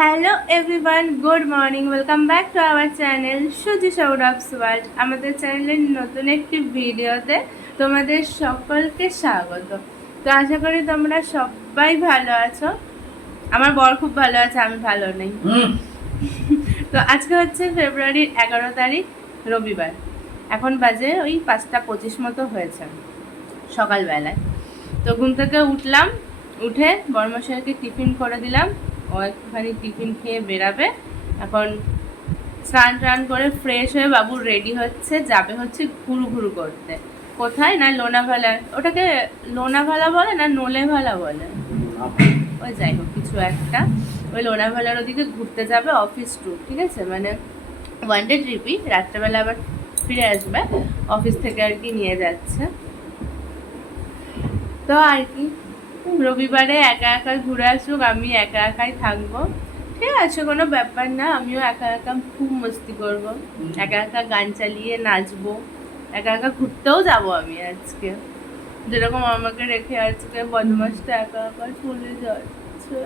Hello everyone, good morning, welcome back to our channel সুজি Sourav's world. আমাদের চ্যানেলের নতুন একটি ভিডিওতে তোমাদের সকলকে স্বাগত। তো আশা করি তোমরা সবাই ভালো আছো। আমার বর খুব ভালো আছে, আমি ভালো নেই। তো আজকে হচ্ছে ফেব্রুয়ারির 11 তারিখ, রবিবার। এখন বাজে ওই 5:25 মতো হয়েছে সকালবেলায়। তো ঘুম থেকে উঠলাম, উঠে বড়মশাইকে টিফিন করে দিলাম। ও একটুখানি টিফিন খেয়ে বেরাবে। এখন স্নান টান করে ফ্রেশ হয়ে বাবু রেডি হচ্ছে, যাবে হচ্ছে ঘুরু ঘুরু করতে। কোথায় না লোনাভালা, ওটাকে লোনাভালা বলে না নোলেভালা বলে, ওই যাই হোক কিছু একটা, ওই লোনাভালার ওদিকে ঘুরতে যাবে, অফিস ট্যুর, ঠিক আছে, মানে ওয়ান ডে ট্রিপই, রাত্রেবেলা আবার ফিরে আসবে অফিস থেকে আর কি, নিয়ে যাচ্ছে। তো আর কি, রবিবারে একা একা ঘুরে আসুক, আমি একা একাই থাকবো, ঠিক আছে, কোনো ব্যাপার না। আমিও একা একা খুব মস্তি করবো, একা একা গান চালিয়ে নাচবো, একা একা ঘুরতেও যাবো আমি আজকে, যেরকম আমাকে রেখে আজকে বদমাসটা একা একা চলে যাচ্ছে।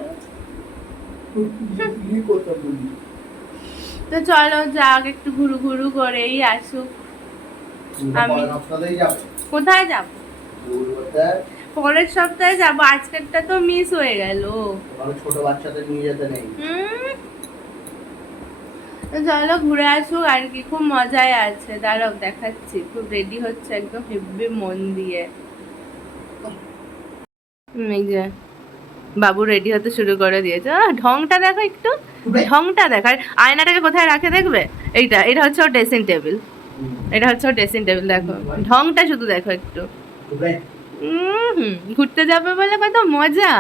তো চলো যাক, একটু ঘুরু ঘুরু করেই আসুক। আমি কোথায় যাবো? পরের সপ্তাহে যাবো, আজকেরটা তো মিস হয়ে গেল। ছোট বাচ্চাদের নিয়ে যেতে নেই। চলো ঘুরে আসুক আর কি, খুব মজায় আছে। দাঁড়াও দেখাচ্ছি, খুব রেডি হচ্ছে একদম হেব্বি মন দিয়ে। এই যে বাবু রেডি হতে শুরু করে দিয়েছে। ঢংটা দেখো একটু, ঢংটা দেখার, আয়নাটাকে কোথায় রাখে দেখবে, এটা হচ্ছে ওর ড্রেসিং টেবিল, এটা হচ্ছে ওর ড্রেসিং টেবিল। দেখো ঢংটা শুধু দেখো একটু। ঘুরতে যাবে বলে কত মজা,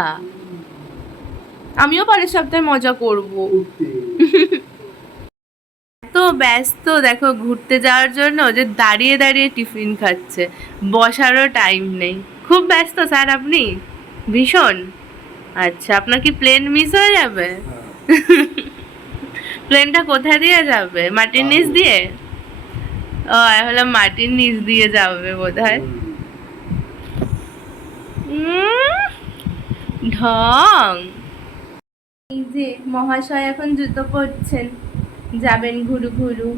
আমিও পরের সপ্তাহে মজা করব। তো ব্যস্ত দেখো ঘুরতে যাওয়ার জন্য, যে দাঁড়িয়ে দাঁড়িয়ে টিফিন খাচ্ছে, বসারও টাইম নেই। খুব ব্যস্ত স্যার আপনি, ভীষণ। আচ্ছা, আপনার কি প্লেন মিস হয়ে যাবে? প্লেনটা কোথা দিয়ে যাবে? মাটির নিচ দিয়ে? ও হলো মাটির নিচ দিয়ে যাবে বোধহয়। ঢং। এই যে মহাশয় এখন জুতো পরছেন, যাবেন ঘুরু ঘুরু।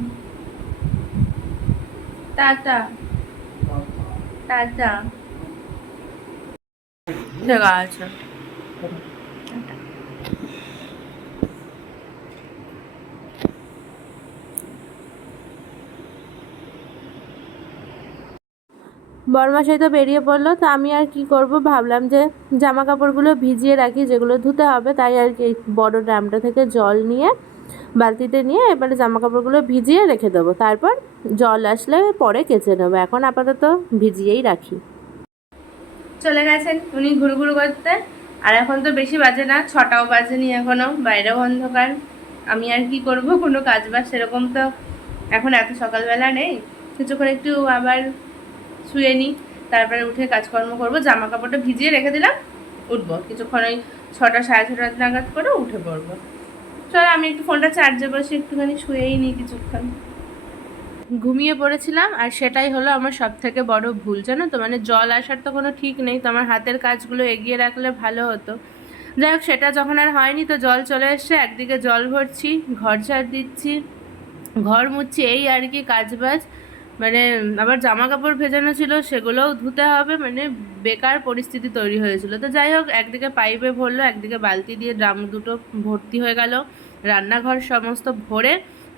টাটা টাটা, ঠিক আছে। বরমাসাই তো বেরিয়ে পড়লো, তো আমি আর কি করব, ভাবলাম যে জামা কাপড়গুলো ভিজিয়ে রাখি, যেগুলো ধুতে হবে, তাই আর কি বড় ড্রামটা থেকে জল নিয়ে বালতিতে নিয়ে এবারে জামা কাপড়গুলো ভিজিয়ে রেখে দেবো, তারপর জল আসলে পরে কেচে নেবো। এখন আপাতত ভিজিয়েই রাখি। চলে গেছেন উনি ঘুরু ঘুরু করতে, আর এখন তো বেশি বাজে না, 6টাও বাজেনি এখনো, বাইরেও অন্ধকার। আমি আর কি করব, কোনো কাজ বাজ সেরকম তো এখন এত সকালবেলা নেই। কিছুক্ষণ একটু আবার শুয়ে নিই, তারপরে উঠে কাজকর্ম করবো। জামা কাপড়টা ভিজিয়ে রেখে দিলাম, উঠবো কিছুক্ষণ, ওই 6টা 6:30 নাগাদ করে উঠে পড়বো। চলো আমি একটু ফোনটা চার্জে বসে একটুখানি শুয়েই নিই কিছুক্ষণ। ঘুমিয়ে পড়েছিলাম, আর সেটাই হলো আমার সব থেকে বড় ভুল, জানো তো, মানে জল আসার তো কোনো ঠিক নেই, তো আমার হাতের কাজগুলো এগিয়ে রাখলে ভালো হতো। যাই হোক, সেটা যখন আর হয়নি, তো জল চলে এসছে, একদিকে জল ভরছি, ঘর ঝাড় দিচ্ছি, ঘর মুছছি, এই আর কি কাজবাজ। মানে আবার জামা কাপড় ভেজানো ছিল, সেগুলোও ধুতে হবে, মানে বেকার পরিস্থিতি তৈরি হয়েছিল। তো যাই হোক, একদিকে পাইপে ভরলো, একদিকে বালতি দিয়ে ড্রাম দুটো ভর্তি হয়ে গেল, রান্নাঘর সমস্ত ভরে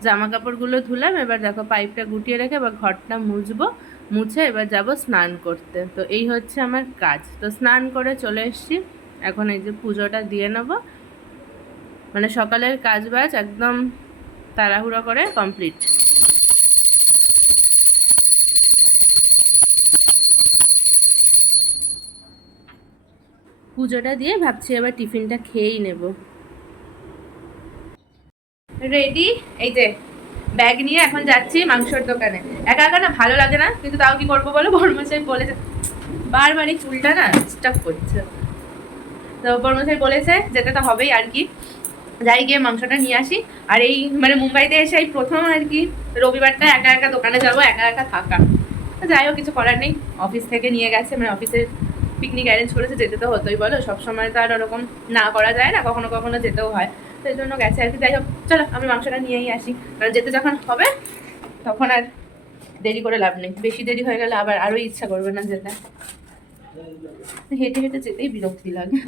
জামা কাপড়গুলো ধুলাম। এবার দেখো পাইপটা গুটিয়ে রেখে এবার ঘরটা মুছবো, মুছে এবার যাব স্নান করতে। তো এই হচ্ছে আমার কাজ। তো স্নান করে চলে এসেছি, এখন এই যে পুজোটা দিয়ে নেব, মানে সকালের কাজ বাজ একদম তাড়াহুড়ো করে কমপ্লিট। পুজোটা দিয়ে ভাবছি এবার টিফিনটা খেয়েই নেব। রেডি, এই যে ব্যাগ নিয়ে এখন যাচ্ছি মাংসর দোকানে। একা একা না ভালো লাগে না, কিন্তু তাও কি করবো বলো, বড়মশাই বলেছে, বারবার এই চুলটা না ডিস্টার্ব করছে, তো বড়মশাই বলেছে যেতে তো হবেই আর কি। যাই গিয়ে মাংসটা নিয়ে আসি। আর এই মানে মুম্বাইতে এসে এই প্রথম আর কি রবিবারটা একা একা দোকানে যাবো, একা একা থাকা। যাই হোক কিছু করার নেই, অফিস থেকে নিয়ে গেছে, মানে অফিসের পিকনিক অ্যারেঞ্জ করেছে, যেতে তো হতোই বলো, সবসময় তো আর ওরকম না করা যায় না, কখনো কখনো যেতেও হয়। সেই জন্য গেছে আর কি। যাই হোক চলো আমি মাংসটা নিয়েই আসি, কারণ যেতে যখন হবে তখন আর দেরি করে লাভ নেই, বেশি দেরি হয়ে গেলে আবার আরও ইচ্ছা করবে না যেতে, হেঁটে হেঁটে যেতেই বিরক্তি লাগে।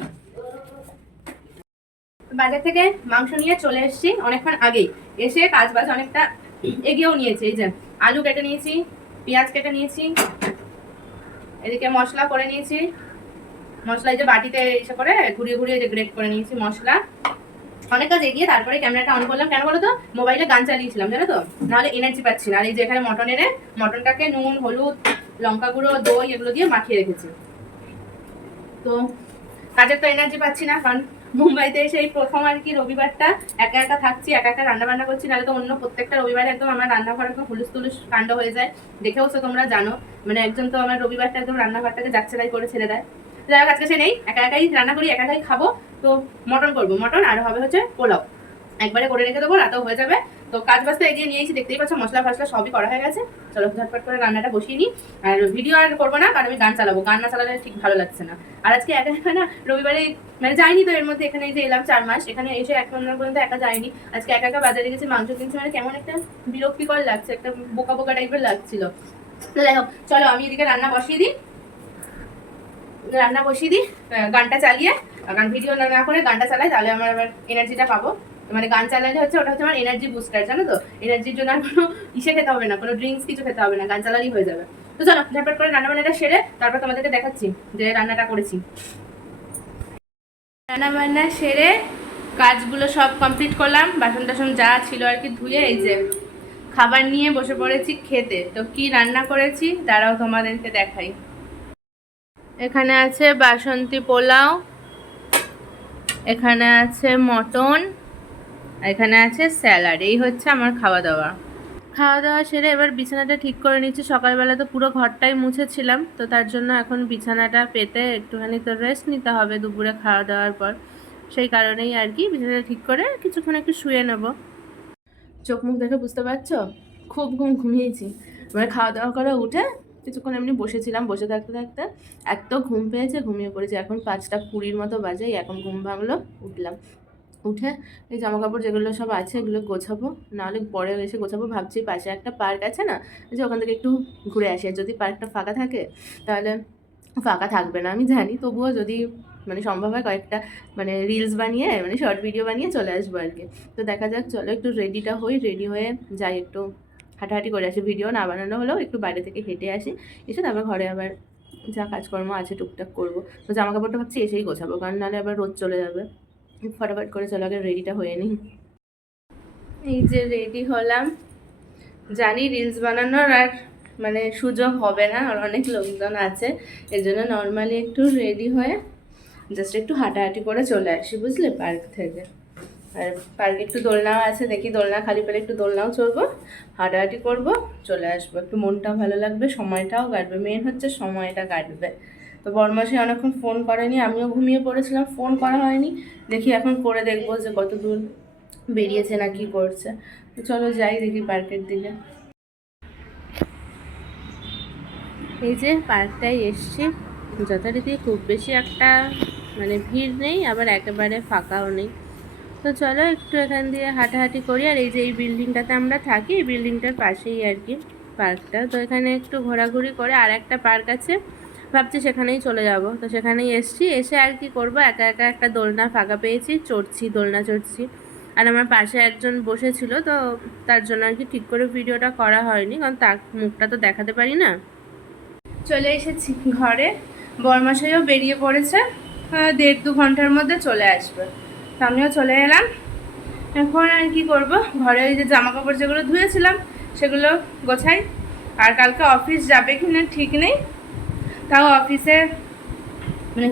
বাজার থেকে মাংস নিয়ে চলে এসেছি অনেকক্ষণ আগেই, এসে কাজ বাজ অনেকটা এগিয়েও নিয়েছি। এই যে আলু কেটে নিয়েছি, পেঁয়াজ কেটে নিয়েছি, এদিকে মশলা করে নিয়েছি, মশলা এই যে বাটিতে এসে করে ঘুরিয়ে ঘুরিয়ে যে গ্রেট করে নিয়েছি মশলা। অনেক কাজ এগিয়ে তারপরে ক্যামেরাটা অন করলাম, কেন বলো তো, মোবাইলে গান চালিয়েছিলাম জানো তো, নাহলে এনার্জি পাচ্ছি না। আর এই যে এখানে মটন এনে মটনটাকে নুন হলুদ লঙ্কা গুঁড়ো দই এগুলো দিয়ে মাখিয়ে রেখেছি। তো কাজের তো এনার্জি পাচ্ছি না, কারণ মুম্বাইতে এসে এই প্রথম আর কি রবিবারটা একা একা থাকছি, একা একা রান্না বান্না করছি, নাহলে তো অন্য প্রত্যেকটা রবিবারে একদম আমার রান্নাঘর একদম হুলুস তুলুস কাণ্ড হয়ে যায়। দেখেওছো তোমরা জানো, মানে একজন তো আমার রবিবারটা একদম রান্নাঘরটাকে যাচ্ছে তাই করে ছেড়ে দেয়। যাই হোক আজকে সে নেই, একা একাই রান্না করি, একা একাই খাবো। তো মটন করবো, মটন আর হবে হচ্ছে পোলাও, একবারে করে রেখে দেবো, রাতেও হয়ে যাবে। তো কাজ বাজ তো এগিয়ে নিয়েছি, দেখতেই পাচ্ছ মশলা ফসলা সবই করা হয়ে গেছে। চলো ঝটপট করে রান্নাটা বসিয়ে নিই। আর ভিডিও আর করবো না, কারণ আমি গান চালাবো, গান না চালালে ঠিক ভালো লাগছে না। আর আজকে একা একা না রবিবারে মানে যাইনি তো, এর মধ্যে এখানে যে এলাম 4 মাস, এখানে এসে এখন পর্যন্ত একা যাইনি। আজকে একা একা বাজারে গেছি, মাংস কিনছি, মানে কেমন একটা বিরক্তিকর লাগছে, একটা বোকা বোকা টাইপের লাগছিল। তো যাই হোক চলো আমি এদিকে রান্না বসিয়ে দিই, গানটা চালিয়ে, কারণ ভিডিও না করে গানটা চালাই, তাহলে আমার আবার এনার্জিটা পাবো। মানে গান চালালে হচ্ছে ওটা হচ্ছে আমার এনার্জি বুস্টার, জানো তো, এনার্জির জন্য আর কোনো ইসে খেতে হবে না, কোনো ড্রিঙ্কস কিছু খেতে হবে না, গান চালালেই হয়ে যাবে। তো চলো ঝটপট করে রান্না বান্নাটা সেরে তারপর তোমাদেরকে দেখাচ্ছি যে রান্নাটা করেছি। রান্না বান্না সেরে কাজগুলো সব কমপ্লিট করলাম, বাসন টাসন যা ছিল আর কি ধুয়ে এই যে খাবার নিয়ে বসে পড়েছি খেতে। তো কি রান্না করেছি দাঁড়াও তোমাদেরকে দেখাই। এখানে আছে বাসন্তী পোলাও, এখানে আছে মটন, এখানে আছে স্যালাড। এই হচ্ছে আমার খাওয়া দাওয়া। খাওয়া দাওয়া সেরে এবার বিছানাটা ঠিক করে নিচ্ছি। সকালবেলা তো পুরো ঘরটাই মুছেছিলাম, তো তার জন্য এখন বিছানাটা পেতে একটুখানি তো রেস্ট নিতে হবে দুপুরে খাওয়া দাওয়ার পর, সেই কারণেই আর কি বিছানাটা ঠিক করে কিছুক্ষণ একটু শুয়ে নেব। চোখ মুখ দেখে বুঝতে পারছো খুব ঘুমিয়েছি। মানে খাওয়া দাওয়া করে উঠে কিছুক্ষণ এমনি বসেছিলাম, বসে থাকতে থাকতে এত ঘুম পেয়েছে, ঘুমিয়ে পড়েছি। এখন 5:20 মতো বাজে, এখন ঘুম ভাঙলো, উঠলাম। উঠে এই জামা কাপড় যেগুলো সব আছে এগুলো গোছাবো, নাহলে পরে এসে গোছাবো। ভাবছি পাশে একটা পার্ক আছে না, যে ওখান থেকে একটু ঘুরে আসি। যদি পার্কটা ফাঁকা থাকে তাহলে, ফাঁকা থাকবে না আমি জানি, তবুও যদি মানে সম্ভব হয় কয়েকটা মানে রিলস বানিয়ে মানে শর্ট ভিডিও বানিয়ে চলে আসবো আর কি। তো দেখা যাক, চলো একটু রেডিটা হই, রেডি হয়ে যাই, একটু হাঁটাহাঁটি করে আসি। ভিডিও না বানানো হলেও একটু বাইরে থেকে হেঁটে আসি, এসে তারপর ঘরে আবার যা কাজকর্ম আছে টুকটাক করবো। তো জামা কাপড়টা ভাবছি এসেই গোছাবো, কারণ নাহলে আবার রোদ চলে যাবে। ফটাফট করে চলো আগে রেডিটা হয়ে নিই। এই যে রেডি হলাম, জানি রিলস বানানোর আর মানে সুযোগ হবে না, আর অনেক লোকজন আছে, এর জন্য নর্মালি একটু রেডি হয়ে জাস্ট একটু হাঁটাহাঁটি করে চলে আসি, বুঝলে, পার্ক থেকে। আর পার্কে একটু দোলনাও আছে, দেখি দোলনা খালি পেলে একটু দোলনাও চড়বো, হাঁটাহাঁটি করবো, চলে আসবো। একটু মনটাও ভালো লাগবে, সময়টাও কাটবে, মেন হচ্ছে সময়টা কাটবে। তো বরমাসি অনেকক্ষণ ফোন করেনি, আমিও ঘুমিয়ে পড়েছিলাম, ফোন করা হয়নি। দেখি এখন করে দেখবো যে কত দূর বেরিয়েছে না কি করছে। তো চলো যাই দেখি পার্কের দিকে। এই যে পার্কটায় এসছি, যথারীতি খুব বেশি একটা মানে ভিড় নেই, আবার একেবারে ফাঁকাও নেই। তো চলো একটু এখান দিয়ে হাঁটাহাঁটি করি। আর এই যে এই বিল্ডিংটাতে আমরা থাকি, এই বিল্ডিংটার পাশেই আর কি পার্কটা। তো এখানে একটু ঘোরাঘুরি করে আর একটা পার্ক আছে, ভাবছি সেখানেই চলে যাব। তো সেখানেই এসছি, এসে আর কি করব, একা একা একটা দোলনা ফাঁকা পেয়েছি, চড়ছি, দোলনা চড়ছি। আর আমার পাশে একজন বসেছিল, তো তার জন্য আর কি ঠিক করে ভিডিওটা করা হয়নি, কারণ তার মুখটা তো দেখাতে পারি না। চলে এসেছি ঘরে, বরমাসাইও বেরিয়ে পড়েছে, 1.5-2 ঘন্টার মধ্যে চলে আসবে। তো আমিও চলে এলাম। এখন আর কি করব, ঘরে ওই যে জামা কাপড় যেগুলো ধুয়েছিলাম সেগুলো গোছাই। আর কালকে অফিস যাবে কি না ঠিক নেই, তাও অফিসে মানে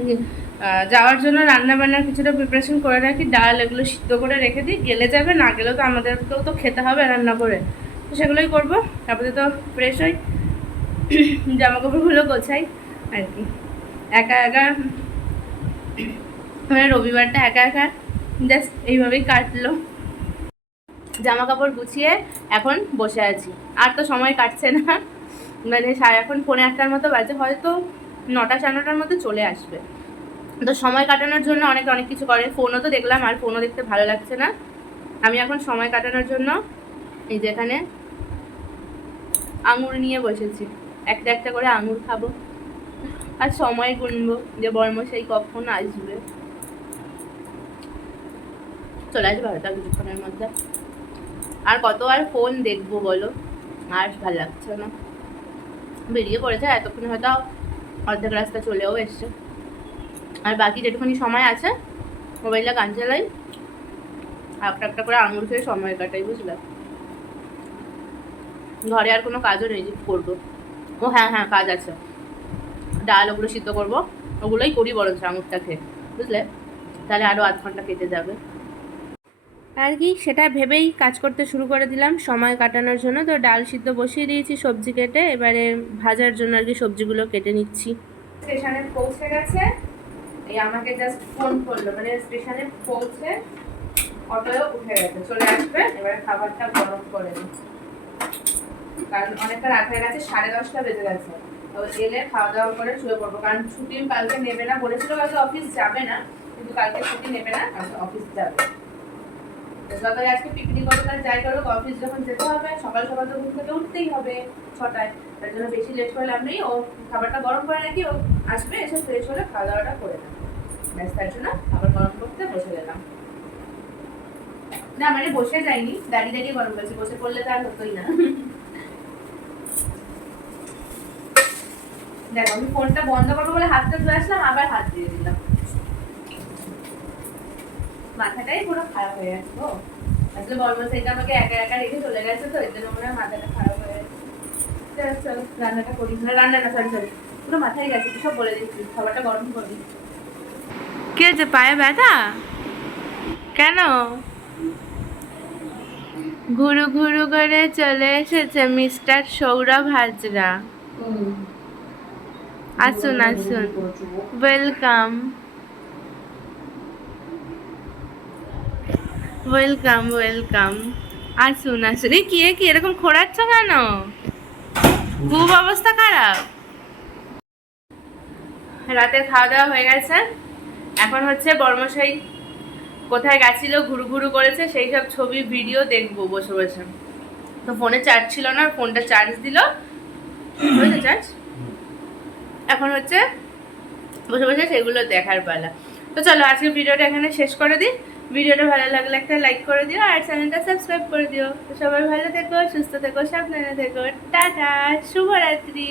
যাওয়ার জন্য রান্না বান্নার কিছুটা প্রিপারেশন করে রাখি, ডাল এগুলো সিদ্ধ করে রেখে দিই, গেলে যাবে, না গেলেও তো আমাদেরকেও তো খেতে হবে রান্না করে, তো সেগুলোই করবো। তারপরে তো ফ্রেশ হই, জামা কাপড়গুলো গোছাই আর কি। একা একা মানে রবিবারটা একা একা জাস্ট এইভাবেই কাটলো। জামা কাপড় গুছিয়ে এখন বসে আছি, আর তো সময় কাটছে না, মানে এখন 8:45 মতো বাজে, হয়তো 9টা 9:30 মধ্যে চলে আসবে। তো সময় কাটানোর জন্য অনেক অনেক কিছু করে, ফোনও তো দেখলাম, আর ফোনও দেখতে ভালো লাগছে না। আমি এখন সময় কাটানোর জন্য এই যে এখানে আঙুর নিয়ে বসেছি, একটা একটা করে আঙুর খাবো আর সময় গুনবো যে বর্মশাই কখন আসবে। চলে আসবে হয়তো আর কিছুক্ষণের মধ্যে। আর কত আর ফোন দেখবো বলো, আর ভালো লাগছে না। বেরিয়ে পড়েছে, এতক্ষণ হয়তো অর্ধেক রাস্তা চলেও এসছে। আর বাকি যেটুখানি সময় আছে মোবাইলটা গান চালাই, একটা একটা করে আঙুল খেয়ে সময় কাটাই, বুঝলে। ঘরে আর কোনো কাজও নেই যে করবো। ও হ্যাঁ হ্যাঁ, কাজ আছে, ডাল ওগুলো সিদ্ধ করবো, ওগুলোই করি বরঞ্চ আঙুরটা খেয়ে, বুঝলে। তাহলে আরও আধ ঘন্টা কেটে যাবে আর কি, সেটা ভেবেই কাজ করতে শুরু করে দিলাম সময় কাটানোর জন্য। তো ডাল সিদ্ধ বসিয়ে দিয়েছি, সবজি কেটে, এবারে ভাজার জন্য আর কি সবজিগুলো কেটে নিচ্ছি। স্টেশনে পৌঁছে গেছে, এই আমাকে জাস্ট ফোন করলো, মানে স্টেশনে পৌঁছে অটোয় উঠে গেছে, চলে আসবে। এবারে খাবারটা গরম করে দিই, কারণ অনেকটা রাত হয়ে গেছে, 10:30 বেজে গেছে। তো এলে খাওয়া দাওয়া করে শুয়ে পড়বো, কারণ ছুটি কালকে নেবে না বলেছিল, কালকে অফিস যাবে না, কিন্তু কালকে ছুটি নেবে না, কালকে অফিস যাবে। যতই আজকে পিকনিক করবে তার যাই করবে, অফিস যখন যেতে হবে সকাল সকাল তো ঘুম থেকে উঠতেই হবে 6টায়, তার জন্য বেশি লেট করে লাভ নেই। ও খাবারটা গরম করে রাখি, ও আসবে, এসে ফ্রেশ হলে খাওয়া দাওয়াটা করে নেবে, ব্যাস। তার জন্য খাবার গরম করতে বসে গেলাম। না মানে বসে যাইনি, দাঁড়িয়ে দাঁড়িয়ে গরম করছি, বসে পড়লে তো আর হতোই না। দেখো আমি ফোনটা বন্ধ করবো বলে হাতটা ধুয়ে আসলাম, আবার হাত দিয়ে দিলাম, মাথাটাই পুরো খারাপ হয়ে গেছে। ও আসলে বর্মশাইটা আমাকে একা একা রেখে চলে গেছে, তো এর জন্য মনে হয় মাথাটা খারাপ হয়ে গেছে। চলো রান্নাটা করি, না রান্না না, সরি সরি, পুরো মাথায় গেছে, সব বলে দিচ্ছি, খাবারটা গরম করবি। কি হচ্ছে, পায়ে ব্যথা কেন? ঘুরু ঘুরু করে চলে এসেছে মিস্টার সৌরভ হাজরা। আসুন আসুন, ওয়েলকাম ওয়েলকাম ওয়েলকাম, আসুন আসুন। এই কি কি এরকম খোঁড়াচ্ছ কেন? খুব অবস্থা খারাপ। রাতের খাওয়া দাওয়া হয়ে গেছে, এখন হচ্ছে বর্মশাই কোথায় গেছিল, ঘুরু ঘুরু করেছে, সেই সব ছবি ভিডিও দেখবো বসে বসে। তো ফোনে চার্জ ছিল না, ফোনটা চার্জ দিল, হয়েছে চার্জ, এখন হচ্ছে বসে বসে সেগুলো দেখার পালা। তো চলো আজকের ভিডিওটা এখানে শেষ করে দিই। ভিডিওটা ভালো লাগলে একটা লাইক করে দিও, আর চ্যানেলটা সাবস্ক্রাইব করে দিও। তো সবাই ভালো থেকো, সুস্থ থেকো, সাবধানে থেকো, টাটা, শুভরাত্রি।